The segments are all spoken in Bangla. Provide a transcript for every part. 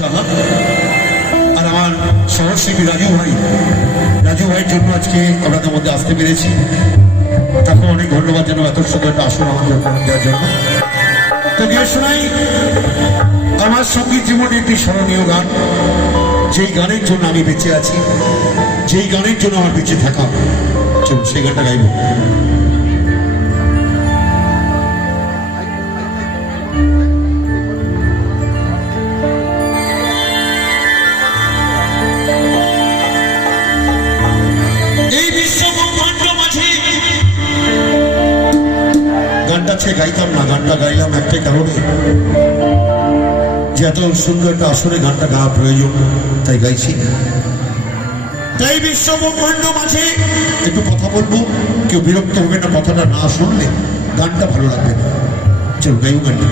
সাহা আর আমার সহশিল্পী রাজু ভাইয়ের জন্য আজকে আপনাদের মধ্যে আসতে পেরেছি। তাকে অনেক ধন্যবাদ যেন এত সুন্দর একটা আসন আমাদের দেওয়ার জন্য। তো গিয়ে শোনাই আমার সঙ্গীত জীবনে একটি স্মরণীয় গান, যেই গানের জন্য আমি বেঁচে আছি, যেই গানের জন্য আমার বেঁচে থাকা, চলুন সেই গানটা গাইব। গানটা সে গাইতাম না, গানটা গাইলাম একটাই কারণে যে এত সুন্দর একটা আসরে গানটা গাওয়া প্রয়োজন, তাই গাইছি। তাই বিশ্ব ব্রহ্মাণ্ড মাঝে একটু কথা বলবো, কেউ বিরক্ত হবে না, কথাটা না শুনলে গানটা ভালো লাগবে না। চল গাইব গানটা।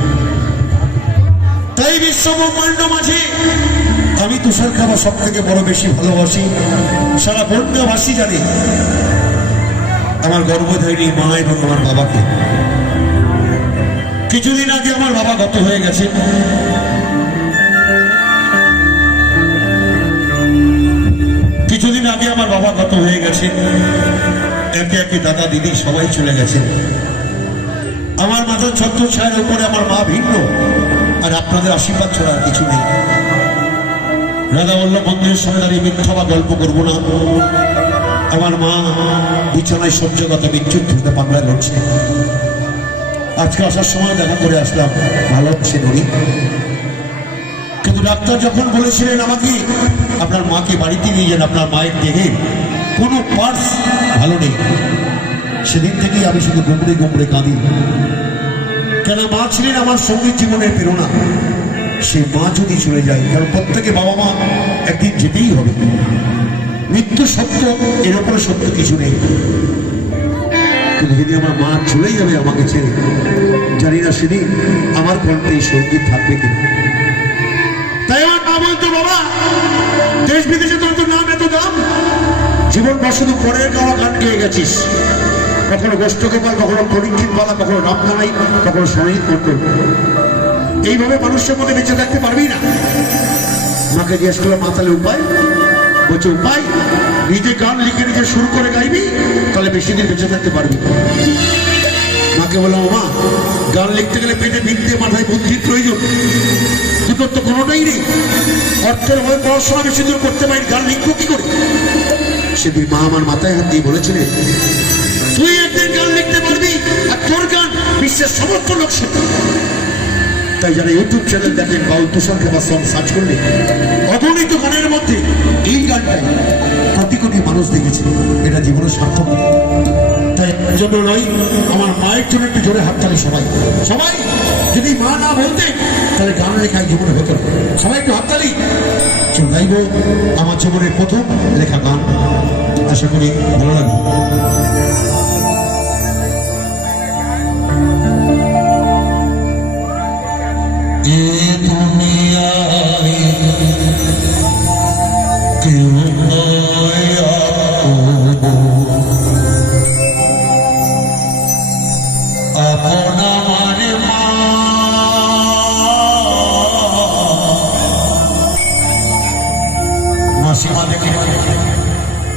তাই বিশ্ব ব্রহ্মাণ্ড মাঝে আমি তুষার খাওয়া সব থেকে বড় বেশি ভালোবাসি, সারা বন্যবাসী জানে আমার গর্ভধারিণী মা এবং আমার বাবাকে। কিছুদিন আগে আমার বাবা গত হয়ে গেছে। কিছুদিন আগে আমার বাবা গত হয়ে গেছে। একে একে দাদা দিদি সবাই চলে গেছে। আমার মাথার ছত্র ছায়ের উপরে আমার মা ভিন্ন, আর আপনাদের আশীর্বাদ ছাড়া আর কিছু নেই। রাধা বল্লভ মন্দিরের সঙ্গে দাঁড়িয়ে মিথ্যা বা গল্প করবো না। আমার মা বিছানায় সহ্যগত বিচ্যুত হতে পাগলায় লড়ছে। আজকে আসার সময় দেখা করে আসলাম, ভালো সে ধরি। কিন্তু ডাক্তার যখন বলেছিলেন আমাকে আপনার মাকে বাড়িতে নিয়ে যান, আপনার মায়ের দেহে কোনো পার্টস ভালো নেই, সেদিন থেকেই আমি শুধু গুমড়ে গুমড়ে কাঁদি। কেন, মা ছিলেন আমার সঙ্গীত জীবনের প্রেরণা। সেই মা যদি চলে যায়, কারণ প্রত্যেকে বাবা মা একদিন যেতেই হবে। মৃত্যু সত্য, এর উপরে সত্য কিছু নেই। কিন্তু যদি আমার মা চলেই যাবে আমাকে ছেড়ে, জানি না সেদিন আমার কণ্ঠে এই সঙ্গীত থাকবে কিনা। তাই আমার মা বলতো, বাবা দেশ বিদেশে তোর নাম এত দাম, জীবন বা শুধু পরের গাওয়া গান গেয়ে গেছিস। কখনো গোষ্ঠগোপাল, কখনো পরীক্ষিত বালা, কখনো রামনারাই, কখনো সঙ্গীত মন্ডল। এইভাবে মানুষের মধ্যে বেঁচে থাকতে পারবি না। মাকে জিজ্ঞেস করলাম, মা তাহলে উপায়? বলছে উপায়, নিজে গান লিখে নিজে শুরু করে গাইবি, তাহলে বেশি দিন বেঁচে থাকতে পারবি। মাকে বললাম, মা গান লিখতে গেলে পেটে বিদ্যে, মাথায় বুদ্ধির প্রয়োজন, দুটোর তো কোনোটাই নেই। অর্থের ভয় পড়াশোনা বেশি দূর করতে পারি, গান লিখবো কি করে? সেদিন মা আমার মাথায় হাত দিয়ে বলেছিলেন, তুই একদিন গান লিখতে পারবি, আর তোর গান বিশ্বের সমস্ত লোক শুনবে। তাই যারা ইউটিউব চ্যানেল দেখেন, বাউল তুষার খাওয়া সং সার্চ করলে অগণিত গানের মধ্যে এই গানটাই কোটি কোটি মানুষ দেখেছে। এটা জীবনের সার্থক। তাই জন্য নয়, আমার মায়ের জন্য একটু জোরে হাততালি সবাই। সবাই যদি মা না বলতে, তাহলে গান লেখায় জীবনে হতো না। সবাই একটু হাততালি। চল গাইব আমার জীবনের প্রথম লেখা গান, আশা করি ভালো লাগবে। মাসিমা দেখলাম,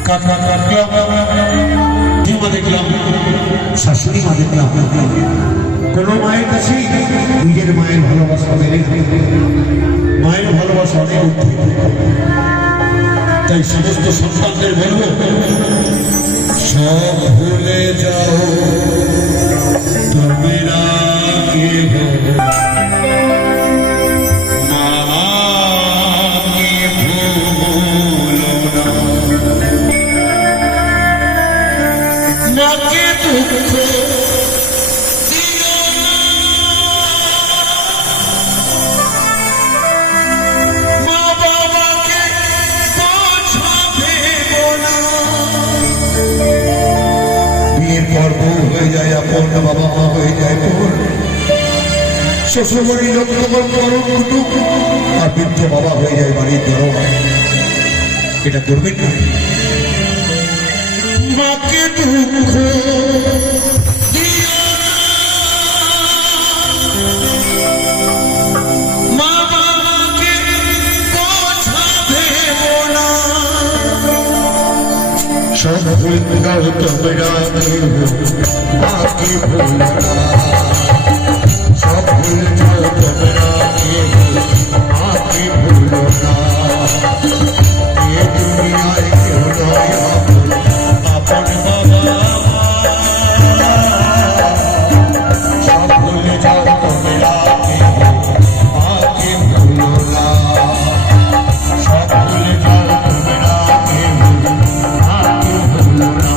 কাকা দেখলাম, দিমা দেখলাম, শাশুড়ি মা দেখলাম। কোন মায়ের কাছে নিজের মায়ের ভালোবাসা মেলে, মায়ের ভালোবাসা অনেক উঠে। তাই সমস্ত সন্তানদের বলবো, সব ভুলে যাও তুমি না বাবা মা হয়ে যায় পর, শ্বশুরবাড়ির লোক কুটুম, আর বৃদ্ধ বাবা হয়ে যায় বাড়ির দরবার। এটা করবেন না। মাকে দুঃখ মা বাবাকে जाओ তোমরা কেউ মাকে ভুলো না সব ভুলে যাও তোমরা কেউ মাকে ভুলো না এ দুনিয়ায় কেউ নয় আপন বাবা সব ভুলে যাও তোমরা কেউ মাকে ভুলো না সব ভুলে যাও তোমরা কেউ মাকে ভুলো না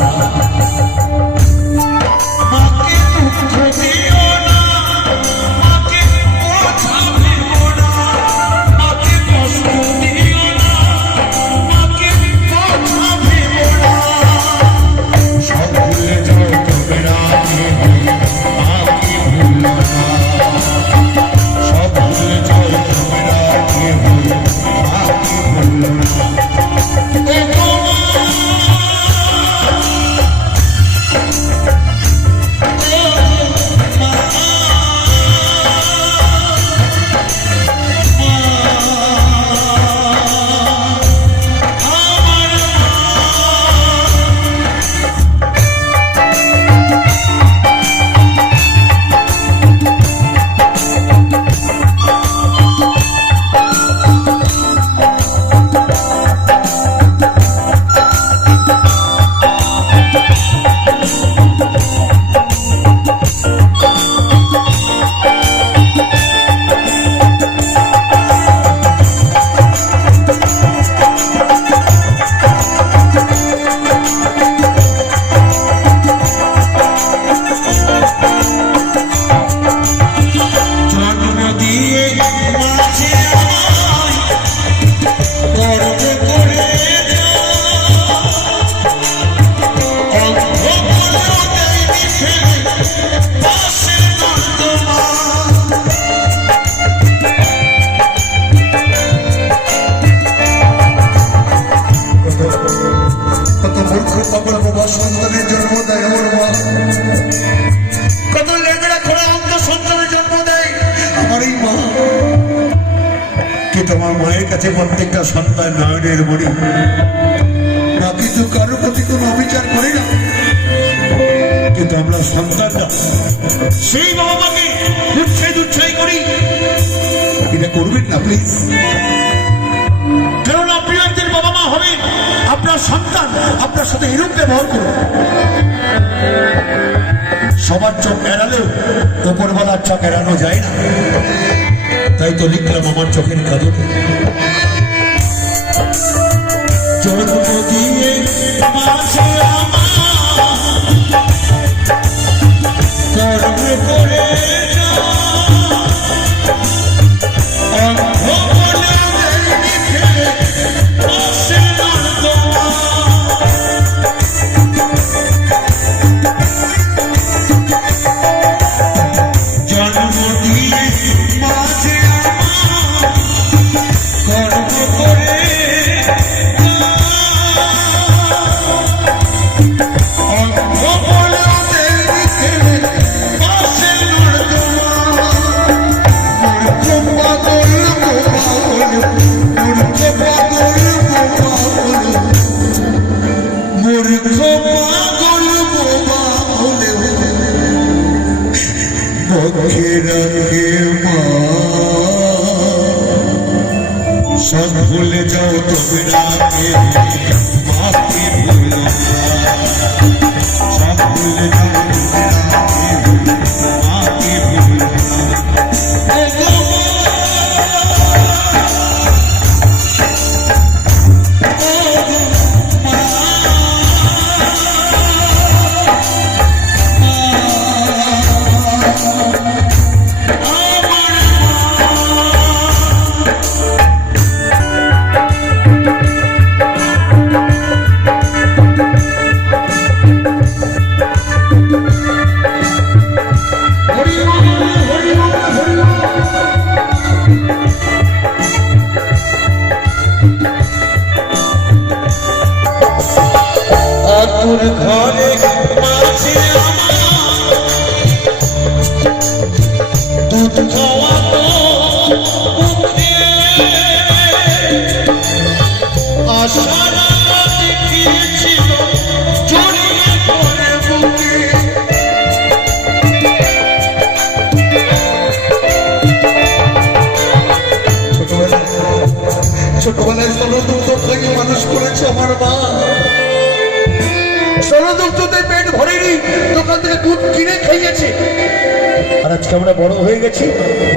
মাকে দুঃখ দিও না মাকে কথা ভেবো না মাকে কষ্ট দিও না মাকে কথা ভেবো না সব ভুলে যাও তোমরা কেউ মাকে ভুলো না সব ভুলে যাও তোমরা কেউ মাকে ভুলো না সন্তানের জন্ম দেয় আমার মা কত লেগড়া খোড়া অঙ্ক সন্তানের জন্ম দেয় আমার এই মা কিন্তু আমার মায়ের কাছে প্রত্যেকটা সন্তান নয়নের মণি মা কিন্তু কারোর প্রতি কোনো অবিচার করি না কিন্তু আমরা সন্তানরা সেই বাবা মাকে উৎসাহ করি এটা করবেন না প্লিজ কারণ আপনি একজন বাবা মা হবেন আপনার সন্তান আপনার সাথে এরূপ ব্যবহার করুন সবার চোখ এড়ালেও উপরওয়ালার চোখ এড়ানো যায় না তাই তো লিখলাম আমার চোখের কাঁদন জন্ম দিয়ে মাঝে আমার কর্ম করে সব ভুলে যাও তোমরা কেউ মাকে ভুলো না সব ভুলে যাও তোমরা কেউ মাকে ভুলো ছোটবেলায় ষোলদুগ্ধ থেকে মানুষ করেছে আমার মা। ষোলদুগ্ধতে পেট ভরেনি, দোকান থেকে দুধ কিনে খাইয়েছে। আর আজকে আমরা বড় হয়ে গেছি,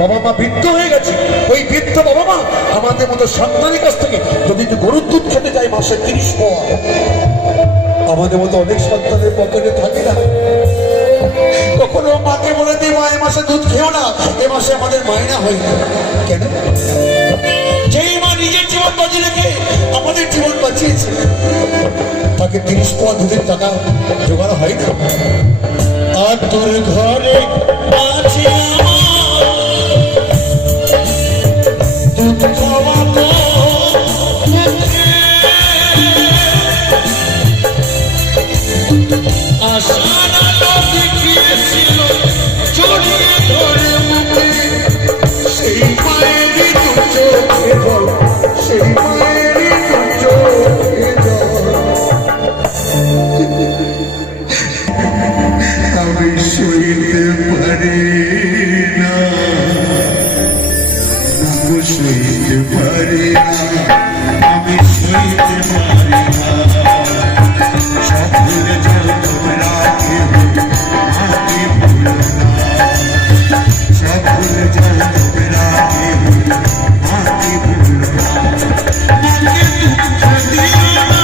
বাবা মা বৃদ্ধ হয়ে গেছে। ওই বৃদ্ধ বাবা মা আমাদের মতো সন্তানের কাছ থেকে যদি গরুর দুধ খেতে যায় মাসে 30 পোয়া, আমাদের মতো অনেক সন্তানের পকেটে থাকে না। কখনো মাকে বলে দিই মা এ মাসে দুধ খেও না, এ মাসে আমাদের মায়না হয় না। কেন? যেই মা নিজের জীবন বাঁচিয়ে রেখে আমাদের জীবন বাঁচিয়েছে, তাকে 30 পোয়া দুধের টাকা জোগাড় হয় না। আর তোর ঘরে আছে দুধ খাওয়া সেই মায়েরই দু চোখে জল, সেই মায়েরই দু চোখে জল। আমি সইতে পারি না, সইতে পারি না, আমি সইতে পারি না। সব ভুলে যাও তোমরা কেউ মাকে ভুলো না, সব ভুলে যাও তোমরা কেউ মাকে ভুলো না। মাকে দুঃখ দিও না,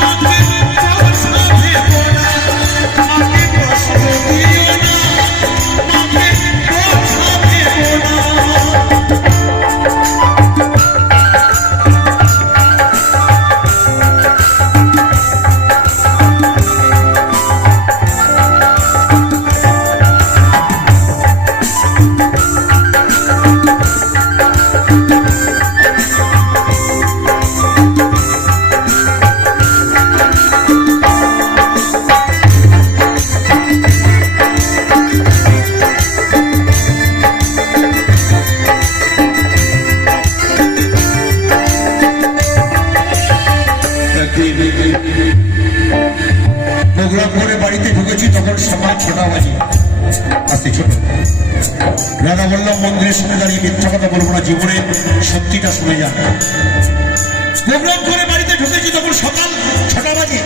মাকে কষ্ট দিও না, মাকে কষ্ট দিও না, মাকে কথা দিও না। প্রোগ্রাম করে বাড়িতে ঢুকেছি তখন সকাল 6টা বাজে। আসতে ছোট রাধা বল্লভ মন্দিরের সামনে দাঁড়িয়ে মিথ্যা কথা বলবো না, জীবনে সত্যিটা শুনে যান। প্রোগ্রাম করে বাড়িতে ঢুকেছি তখন সকাল 6টা বাজে।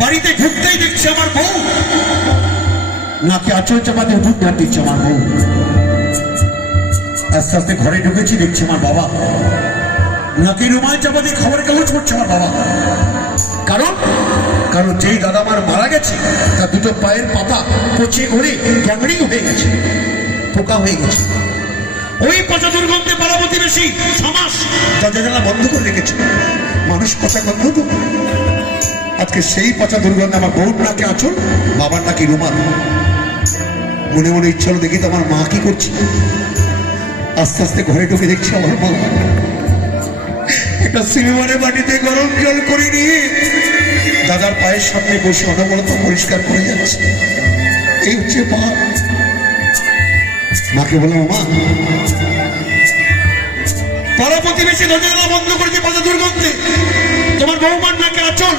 বাড়িতে ঢুকতেই দেখছি আমার বউ নাকি আঁচল চাপাতে দুধ ঢাল দিচ্ছে আমার বউ। আস্তে আস্তে ঘরে ঢুকেছি, দেখছি আমার বাবা নাকি রুমাল চাপা দিয়ে খাবার কাগজ করছে আমার বাবা। কারণ কারণ যেই দাদা আমার মারা গেছে তার দুটো পায়ের পাতা পচে ঘুরে গ্যাংরিং হয়ে গেছে, পোকা হয়ে গেছে। ওই পচা দুর্গন্ধে পাড়া প্রতিবেশী 6 মাস দরজা বন্ধ করে রেখেছে। মানুষ পচা গন্ধ তো। আজকে সেই পচা দুর্গন্ধে আমার বউর নাকে আঁচল, বাবার নাকি রুমাল। মনে মনে ইচ্ছা হলো দেখি তো আমার মা কি করছে। আস্তে আস্তে ঘরে ঢুকে দেখছি আমার মা একটা সিনেমারে বাটিতে গরম জল করে নিয়ে দাদার পায়ের সামনে বসে অনবরত পরিষ্কার করে যাচ্ছে। এই হচ্ছে মা। মাকে বললাম মা, পাড়া প্রতিবেশী দরজা বন্ধ করেছে পচা দুর্গন্ধে, তোমার বৌমার নাকে আঁচল,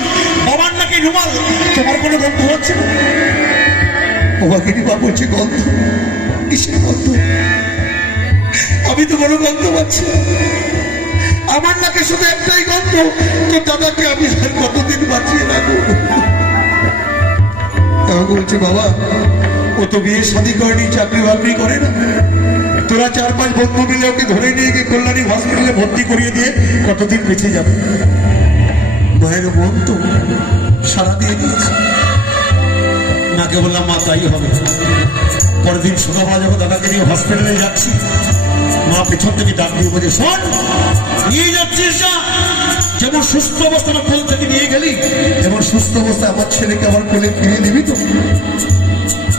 বাবার নাকে রুমাল, তোমার কোনো গন্ধ হচ্ছে না? বাবাকে বা বলছে গন্ধ, কিসের গন্ধ? আমি তো কোনো গন্ধ পাচ্ছি। আমার নাকে শুধু একটাই গন্ধ, তো দাদাকে আমি আর কতদিন বাঁচিয়ে রাখবো? আমাকে বলছে বাবা ও তো বিয়ে শাদী করেনি, চাকরি বাকরি করে না, তোরা 4-5 বন্ধু মিলে ওকে ধরে নিয়ে গিয়ে কল্যাণী হসপিটালে ভর্তি করিয়ে দিয়ে কতদিন বেঁচে যাবে। মায়ের মন তো সারা দিয়ে দিয়েছে। মাকে বললাম মা তাই হবে। পরের দিন সকালবেলা যখন দাদাকে নিয়ে হসপিটালে যাচ্ছি, মা পেছন থেকে ডাক দিয়ে বলছে শোন, নিয়ে যাচ্ছিস না, যেমন সুস্থ অবস্থা আমার কোল থেকে নিয়ে গেলি এমন সুস্থ অবস্থায় আমার ছেলেকে আমার কোলে ফিরিয়ে দিবি তো?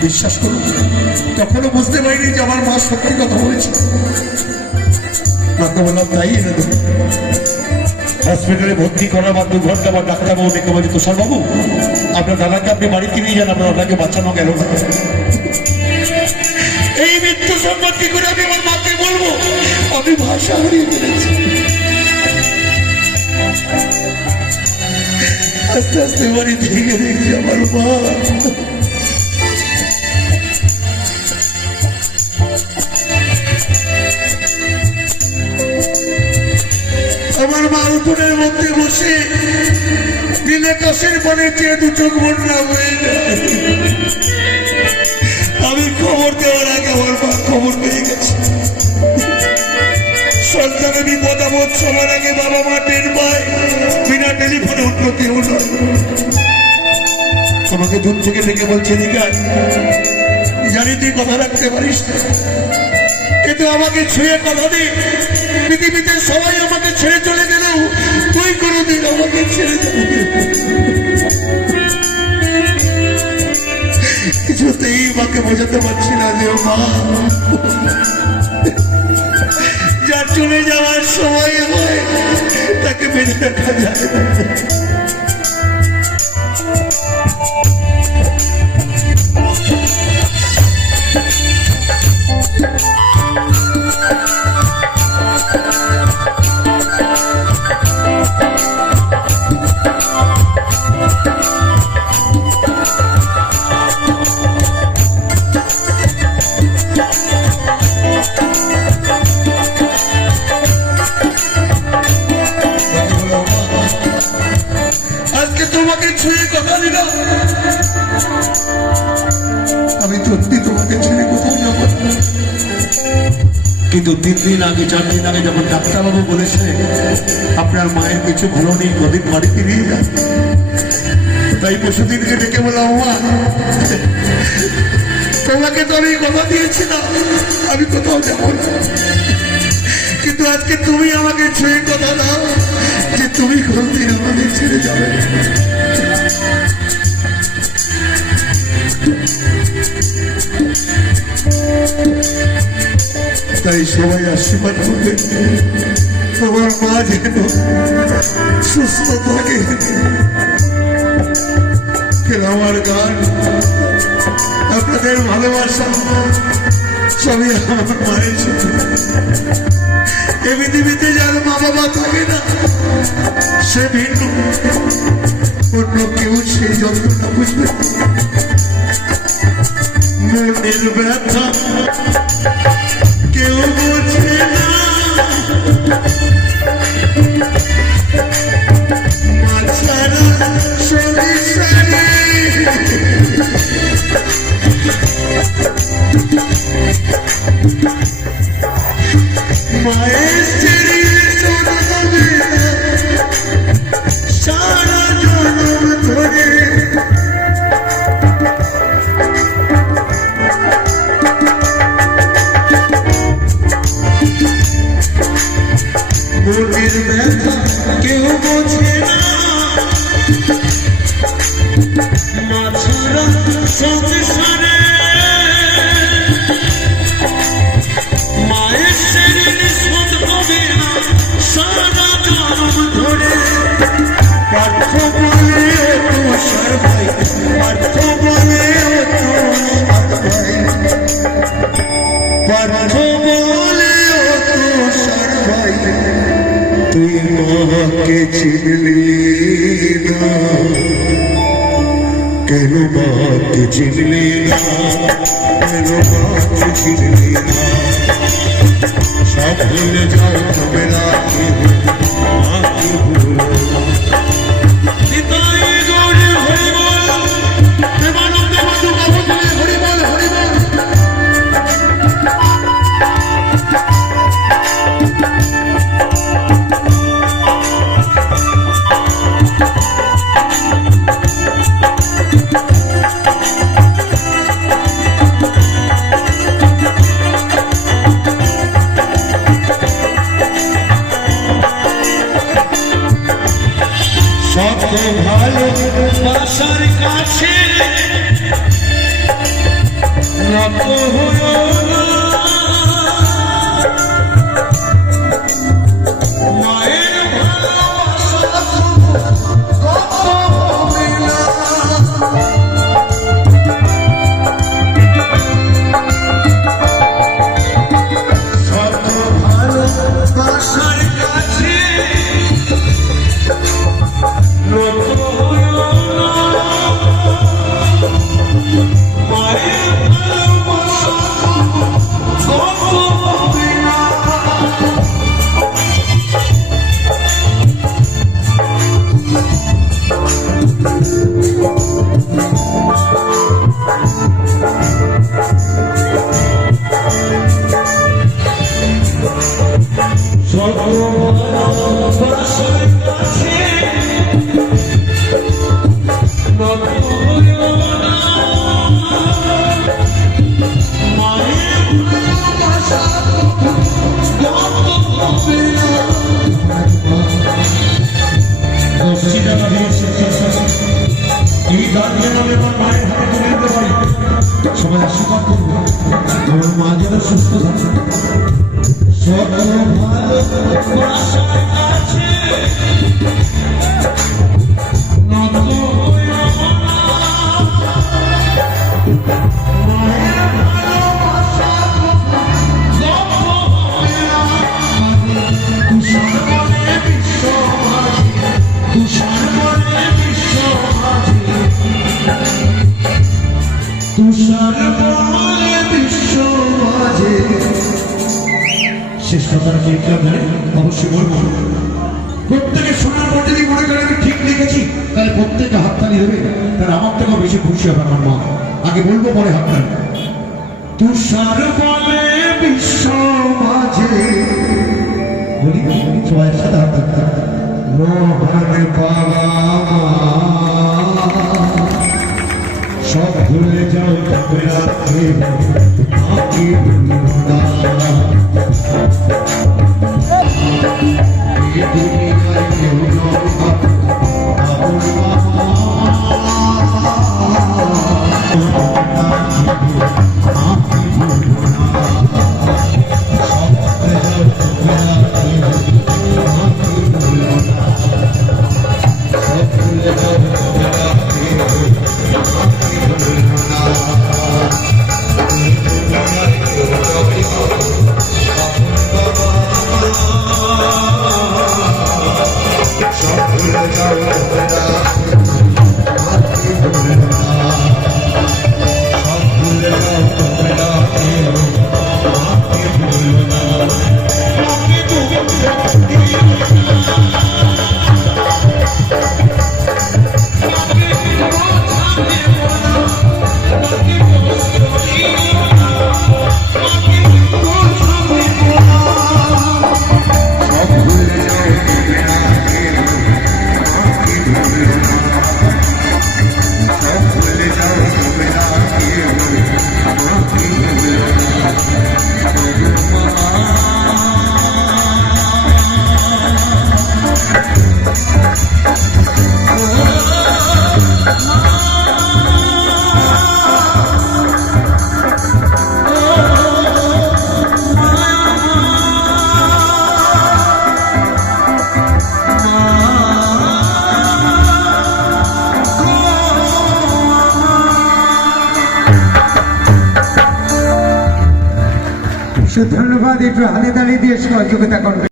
বিশ্বাস করুন তখনও বুঝতে পারিনি যে আমার মা সত্যি কথা বলেছে। মাকে বললাম তাই এনে দেবো। হসপিটালে ভর্তি করার বা 2 ঘন্টা বা ডাক্তারবাবু ডেকে বলছে তুষার বাবু আপনার দাদাকে আপনি বাড়িতে নিয়ে যান, আপনার দাদাকে বাঁচানো গেল না। এই মৃত্যু সংবাদ কি করে আমি আমার মাকে বলবো? আমি ভাষা হারিয়ে ফেলেছি। আস্তে আস্তে বাড়িতে গিয়ে দেখছি আমার মা আমার মা উঠোনের মধ্যে বসে নীলাকাশের পানে চেয়ে দু চোখ বন্যা হয়ে যায়। আমি খবর দেওয়ার আগে আমার মা খবর পেয়ে গেছে। সন্তানের বিপদ আপদ সবার আগে বাবা মা টের পায়, বিনা টেলিফোনে অন্য কেউ নয়। তোমাকে দূর থেকে ডেকে বলছে নিকার, জানি তুই কথা রাখতে পারিস না, কিন্তু আমাকে ছুঁয়ে কথা দিই। পৃথিবীতে সবাই আমাকে ছেড়ে চলে গেলেও তুই কোনোদিন আমাকে ছেড়ে যাবি। কিছুতেই মাকে বোঝাতে পারছি না যে ও মা, যার চলে যাওয়ার সময় হয় তাকে বেঁধে রাখা যায় না। আমি সত্যি তোমাকে ছেড়ে কোথাও যাব না। কিন্তু 3 দিন আগে 4 দিন আগে যখন ডাক্তারবাবু বলেছে আপনার মায়ের কিছু ভালো নেই, গদির বাড়ি ফিরিয়ে যান, তাই পশুদিনকে ডেকে বললাম মা, তোমাকে তো আমি কথা দিয়েছিলাম আমি কোথাও যাব না, কিন্তু আজকে তুমি আমাকে ছুঁয়ে কথা দাও যে তুমি কোনদিন আমাদের ছেড়ে যাবে। তাই সবাই আশীর্বাদ করবে আমার মা যেন সুস্থ থাকে। আমার গান আপনাদের ভালোবাসা সবই আমার মায়ের সাথে। এ পৃথিবীতে যার মা বাবা থাকে না সে ভিন্ন, অন্য কেউ সেই যন্ত্রণা বুঝবে। মনের ব্যথা কেউ বোঝে না, মাছারা সরিষারে মায়ের ছেড়ে শোনা হবে না সারা জনম ধরে। মনের ব্যথা কেউ বোঝে না, মাছারা সংসারে মায়ের শরীর শোধ হবে না সারা জনম ধরে। পার্থ বলে তুষার ভাই, পার্থ বলে তুষার ভাই, পার্থ বলে তুষার ভাই, তুই মাকে চিনলি না, কেন মাকে চিনলি না, কেন মাকে চিনলি না। সব ভুলে যাও তবে রাখি মাকে ভুলো না। শত ভালোবাসার কাছে নত হইও না, মায়ের ভালোবাসা কত হবে না। শত ভালোবাসার কাছে ভালোবাসার কাছে নত হইও না। মায়ের ভালোবাসা কত হবে না। এই গান যেন আমি আমার মায়ের হাতে তুলে দিতে পারি, সবাই আশীর্বাদ করবো আমার মা যেন সুস্থ থাকে। সব ভালোবাসার কাছে নত হইও না। মায়ের ভালোবাসা কত হবে না। তুষার বনে বিশ্ব মাঝি, তুষার বনে বিশ্ব মাঝি, তুষার বনে বিশ্ব মাঝে। শেষ কথাটা কি জানে অবশ্যই বলবো। প্রত্যেকে শোনার পর যদি মনে করে আমি ঠিক লিখেছি তাহলে প্রত্যেকে হাততালি দেবে, তাহলে আমার থেকেও বেশি খুশি হবে আমার মা। আগে বলবো পরে হাততালি। তুষার বনে বিশ্ব মাঝে, বলি সবাই সাথে হাততালি। লোহার পাওয়া সব ভুলে যাও তবে রাখে আঁকি ভুলো না। এই দুনিয়ায় কেউ নয় আপন বাবা। আঁকি ভুলো না। সব ভুলে যাও তবে রাখে আঁকি ভুলো না। সব ভুলে যাও তবে রাখে আঁকি ভুলো না। ধন্যবাদ। একটু হাতে তালি দিয়ে সহযোগিতা করবে।